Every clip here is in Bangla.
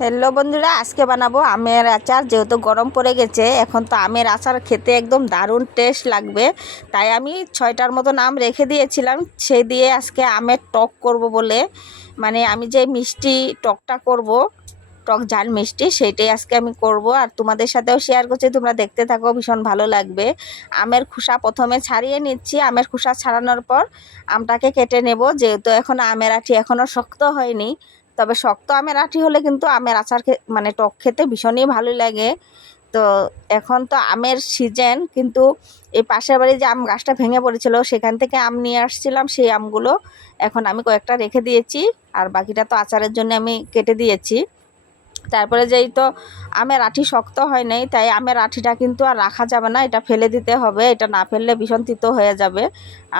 হ্যালো বন্ধুরা, আজকে বানাবো আমের আচার। যেহেতু গরম পড়ে গেছে, এখন তো আমের আচার খেতে একদম দারুণ টেস্ট লাগবে। তাই আমি 6টার মতন আম রেখে দিয়েছিলাম, সেই দিয়ে আজকে আমের টক করব বলে, মানে আমি যে মিষ্টি টকটা করব, টক ঝাল মিষ্টি, সেইটাই আজকে আমি করব আর তোমাদের সাথেও শেয়ার করছি। তোমরা দেখতে থাকো, ভীষণ ভালো লাগবে। আমের খোসা প্রথমে ছাড়িয়ে নিচ্ছি। আমের খোসা ছাড়ানোর পর আমটাকে কেটে নেব। যেহেতু এখন আমের আঁটি এখনও শক্ত হয়নি, তবে শক্ত আমের আঁটি হলে কিন্তু আমের আচার মানে টক খেতে ভীষণই ভালো লাগে। তো এখন তো আমের সিজন, কিন্তু এই পাশের বাড়ি যে আম গাছটা ভেঙে পড়েছিল, সেখান থেকে আম নিয়ে আসছিলাম। সেই আমগুলো এখন আমি কয়েকটা রেখে দিয়েছি, আর বাকিটা তো আচারের জন্য আমি কেটে দিয়েছি। তারপরে যেই তো আমের আঁটি শক্ত হয় নাই, তাই আমের আঁটিটা কিন্তু আর রাখা যাবে না, এটা ফেলে দিতে হবে। এটা না ফেললে ভীষণ তিতো হয়ে যাবে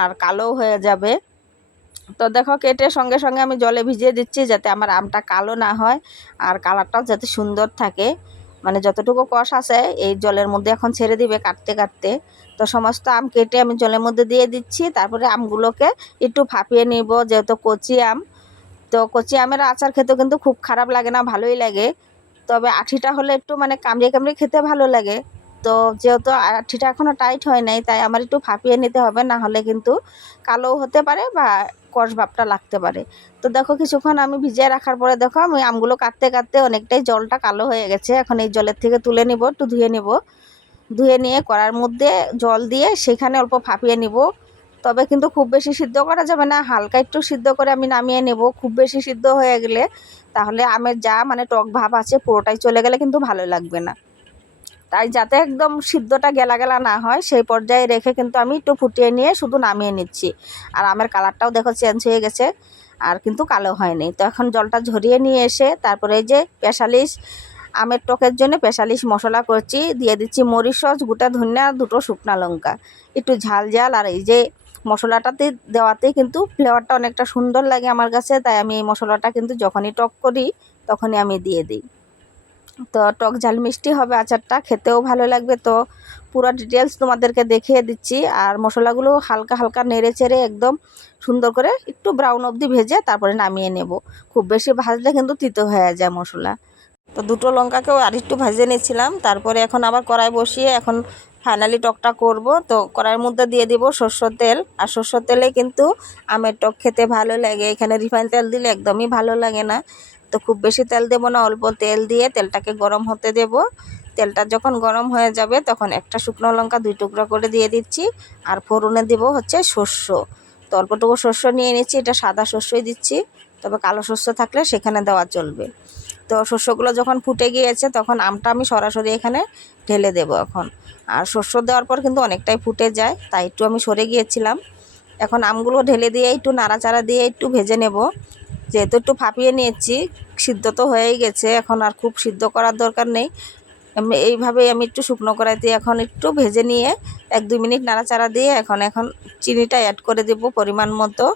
আর কালোও হয়ে যাবে। তো দেখো, কেটে সঙ্গে সঙ্গে আমি জলে ভিজিয়ে দিচ্ছি, যাতে আমার আমটা কালো না হয় আর কালারটাও যাতে সুন্দর থাকে। মানে যতটুকু কষ আছে এই জলের মধ্যে এখন ছেড়ে দিবে কাটতে কাটতে। তো সমস্ত আম কেটে আমি জলের মধ্যে দিয়ে দিচ্ছি। তারপরে আমগুলোকে একটু ভাপিয়ে নিব, যেহেতু কচি আম। তো কচি আমের আচার খেতেও কিন্তু খুব খারাপ লাগে না, ভালোই লাগে। তবে আঠিটা হলে একটু মানে কামড়িয়ে কামড়িয়ে খেতে ভালো লাগে। তো যেহেতু আঠিটা এখনও টাইট হয় নাই, তাই আমার একটু ভাপিয়ে নিতে হবে, না হলে কিন্তু কালো হতে পারে বা কষ ভাবটা লাগতে পারে। তো দেখো, কিছুক্ষণ আমি ভিজিয়ে রাখার পরে দেখো আমি আমগুলো কাটতে কাটতে অনেকটাই জলটা কালো হয়ে গেছে। এখন এই জলের থেকে তুলে নিব, একটু ধুয়ে নিব। ধুয়ে নিয়ে কড়ার মধ্যে জল দিয়ে সেখানে অল্প ভাপিয়ে নিব। তবে কিন্তু খুব বেশি সিদ্ধ করা যাবে না, হালকা একটু সিদ্ধ করে আমি নামিয়ে নেব। খুব বেশি সিদ্ধ হয়ে গেলে তাহলে আমের যা মানে টক ভাব আছে পুরোটাই চলে গেলে কিন্তু ভালো লাগবে না। তাই যাতে একদম সিদ্ধটা গেলা গেলা না হয়, সেই পর্যায়ে রেখে কিন্তু আমি একটু ফুটিয়ে নিয়ে শুধু নামিয়ে নিচ্ছি। আর আমের কালারটাও দেখো চেঞ্জ হয়ে গেছে, আর কিন্তু কালো হয়নি। তো এখন জলটা ঝরিয়ে নিয়ে এসে তারপরে এই যে স্পেশালিশ আমের টকের জন্য স্পেশালিশ মশলা করছি, দিয়ে দিচ্ছি মরিচ সস, গোটা ধনিয়া, দুটো শুকনা লঙ্কা, একটু ঝাল ঝাল। আর এই যে মশলাটাতে দেওয়াতেই কিন্তু ফ্লেভারটা অনেকটা সুন্দর লাগে আমার কাছে, তাই আমি এই মশলাটা কিন্তু যখনই টক করি তখনই আমি দিয়ে দিই। তো টক ঝাল মিষ্টি হবে আচারটা, খেতেও ভালো লাগবে। তো পুরো ডিটেলস তোমাদেরকে দেখিয়ে দিচ্ছি। আর মশলাগুলো হালকা হালকা নেড়ে চেড়ে একদম সুন্দর করে একটু ব্রাউন অবধি ভেজে তারপরে নামিয়ে নেব। খুব বেশি ভাজলে কিন্তু তিতো হয়ে যায় মশলা। তো দুটো লঙ্কাকেও আরেকটু ভেজে নিয়েছিলাম। তারপরে এখন আবার কড়াই বসিয়ে এখন ফাইনালি টকটা করব। তো কড়াইয়ের মধ্যে দিয়ে দিব সরষের তেল। আর সরষের তেলে কিন্তু আমের টক খেতে ভালো লাগে, এখানে রিফাইন তেল দিলে একদমই ভালো লাগে না। তো খুব বেশি তেল দেবো না, অল্প তেল দিয়ে তেলটাকে গরম হতে দেব। তেলটা যখন গরম হয়ে যাবে তখন একটা শুকনো লঙ্কা 2 টুকরা করে দিয়ে দিচ্ছি। আর ফোড়নে দেব হচ্ছে শস্য। তো অল্পটুকু শস্য নিয়ে নিচ্ছি, এটা সাদা শস্যই দিচ্ছি, তবে কালো শস্য থাকলে সেখানে দেওয়া চলবে। তো শস্যগুলো যখন ফুটে গিয়েছে তখন আমটা আমি সরাসরি এখানে ঢেলে দেব এখন। আর শস্য দেওয়ার পর কিন্তু অনেকটাই ফুটে যায়, তাই একটু আমি সরে গিয়েছিলাম। এখন আমগুলো ঢেলে দিয়ে একটু নাড়াচাড়া দিয়ে একটু ভেজে নেব। যেহেতু একটু ফাঁপিয়ে নিয়েছি, সিদ্ধ তো হয়েই গেছে, এখন আর খুব সিদ্ধ করার দরকার নেই। এইভাবেই আমি একটু শুকনো কড়াইতে এখন একটু ভেজে নিয়ে 1-2 মিনিট নাড়াচাড়া দিয়ে এখন এখন চিনিটা অ্যাড করে দেব পরিমাণ মতো।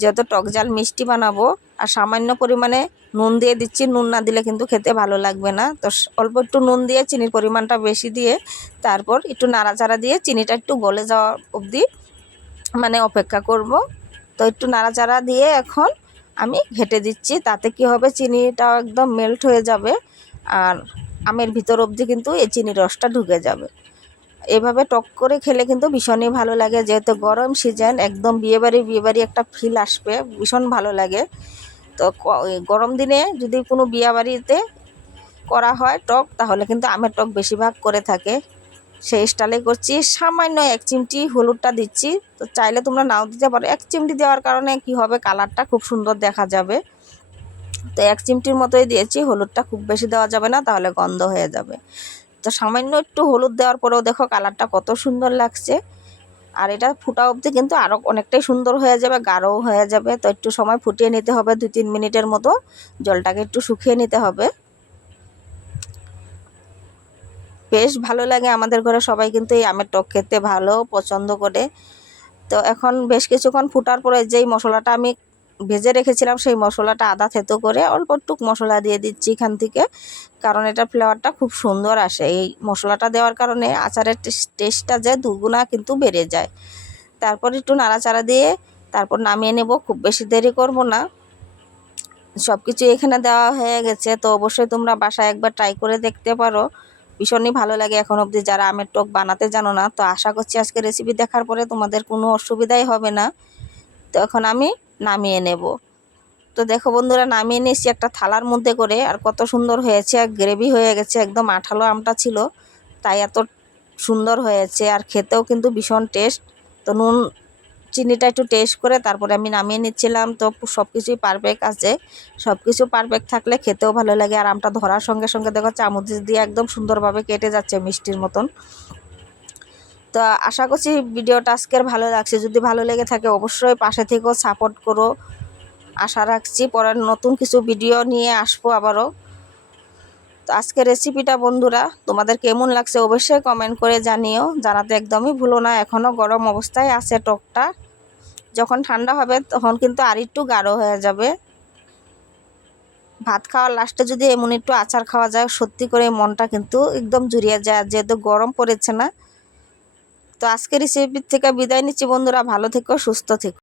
যেহেতু টক ঝাল মিষ্টি বানাবো, আর সামান্য পরিমাণে নুন দিয়ে দিচ্ছি, নুন না দিলে কিন্তু খেতে ভালো লাগবে না। তো অল্প একটু নুন দিয়ে চিনির পরিমাণটা বেশি দিয়ে তারপর একটু নাড়াচাড়া দিয়ে চিনিটা একটু গলে যাওয়া অবধি মানে অপেক্ষা করব। তো একটু নাড়াচাড়া দিয়ে এখন আমি ঘেঁটে দিচ্ছি, তাতে কি হবে চিনিটাও একদম মেল্ট হয়ে যাবে আর আমের ভিতর অবধি কিন্তু এই চিনির রসটা ঢুকে যাবে। এভাবে টক করে খেলে কিন্তু ভীষণই ভালো লাগে। যেহেতু গরম সিজন, একদম বিয়েবাড়ি একটা ফিল আসবে, ভীষণ ভালো লাগে। তো গরম দিনে যদি কোনো বিয়েবাড়িতে করা হয় টক, তাহলে কিন্তু আমের টক বেশিরভাগ করে থাকে। সেই স্টাইলে করছি। সামান্য 1 চিমটি হলুদটা দিচ্ছি। তো চাইলে তোমরা নাও দিতে পারো, 1 চিমটি দেওয়ার কারণে কি হবে, কালারটা খুব সুন্দর দেখা যাবে। তো 1 চিমটির মতোই দিয়েছি, হলুদটা খুব বেশি দেওয়া যাবে না, তাহলে গন্ধ হয়ে যাবে। তো সামান্য একটু হলুদ দেওয়ার পরেও দেখো কালারটা কত সুন্দর লাগছে। আর এটা ফুটা অবধি কিন্তু আরও অনেকটাই সুন্দর হয়ে যাবে, গাঢ়ও হয়ে যাবে। তো একটু সময় ফুটিয়ে নিতে হবে, 2-3 মিনিটের মতো জলটাকে একটু শুকিয়ে নিতে হবে। বেশ ভালো লাগে, আমাদের ঘরে সবাই কিন্তু এই আমের টক খেতে ভালো পছন্দ করে। তো এখন বেশ কিছুক্ষণ ফুটার পরে যেই মশলাটা আমি ভেজে রেখেছিলাম, সেই মশলাটা আদা থেতো করে অল্প একটু মশলা দিয়ে দিচ্ছি এখান থেকে, কারণ এটার ফ্লেভারটা খুব সুন্দর আসে। এই মশলাটা দেওয়ার কারণে আচারের টেস্টটা যে দুগুণা কিন্তু বেড়ে যায়। তারপর একটু নাড়াচাড়া দিয়ে তারপর নামিয়ে নেব, খুব বেশি দেরি করব না। সব কিছু এখানে দেওয়া হয়ে গেছে। তো অবশ্যই তোমরা বাসায় একবার ট্রাই করে দেখতে পারো, ভীষণই ভালো লাগে এখন অবধি যারা আমের টক বানাতে জানো না। তো আশা করছি আজকে রেসিপি দেখার পরে তোমাদের কোনো অসুবিধাই হবে না। তো এখন আমি নামিয়ে নেব। তো দেখো বন্ধুরা, নামিয়ে নিয়েছি একটা থালার মধ্যে করে। আর কত সুন্দর হয়েছে, আর গ্রেভি হয়ে গেছে, একদম আঠালো আমটা ছিল, তাই এত সুন্দর হয়েছে। আর খেতেও কিন্তু ভীষণ টেস্ট। তো নুন চিনিটা একটু টেস্ট করে তারপরে আমি নামিয়ে নিচ্ছিলাম। তো সব কিছুই পারফেক্ট আছে, সব কিছু পারফেক্ট থাকলে খেতেও ভালো লাগে। আর আমটা ধরার সঙ্গে সঙ্গে দেখো চামচ দিয়ে একদম সুন্দরভাবে কেটে যাচ্ছে মিষ্টির মতন। তো আশা করছি ভিডিওটা আজকের ভালো লাগছে। যদি ভালো লেগে থাকে অবশ্যই পাশে থেকেও সাপোর্ট করো। আশা রাখছি পরের নতুন কিছু ভিডিও নিয়ে আসবো আবারও। তো আজকের রেসিপিটা বন্ধুরা তোমাদের কেমন লাগছে অবশ্যই কমেন্ট করে জানিও, জানাতে একদমই ভুলো না। এখনও গরম অবস্থায় আছে টকটা, যখন ঠান্ডা হবে তখন কিন্তু আর একটু গাঢ় হয়ে যাবে। ভাত খাওয়ার লাস্টে যদি এমন একটু আচার খাওয়া যায়, সত্যি করে মনটা কিন্তু একদম জুড়িয়ে যায়, যেহেতু গরম পড়েছে না। তো আজকের রেসিপির থেকে বিদায় নিচ্ছি বন্ধুরা, ভালো থেকো, সুস্থ থেকো।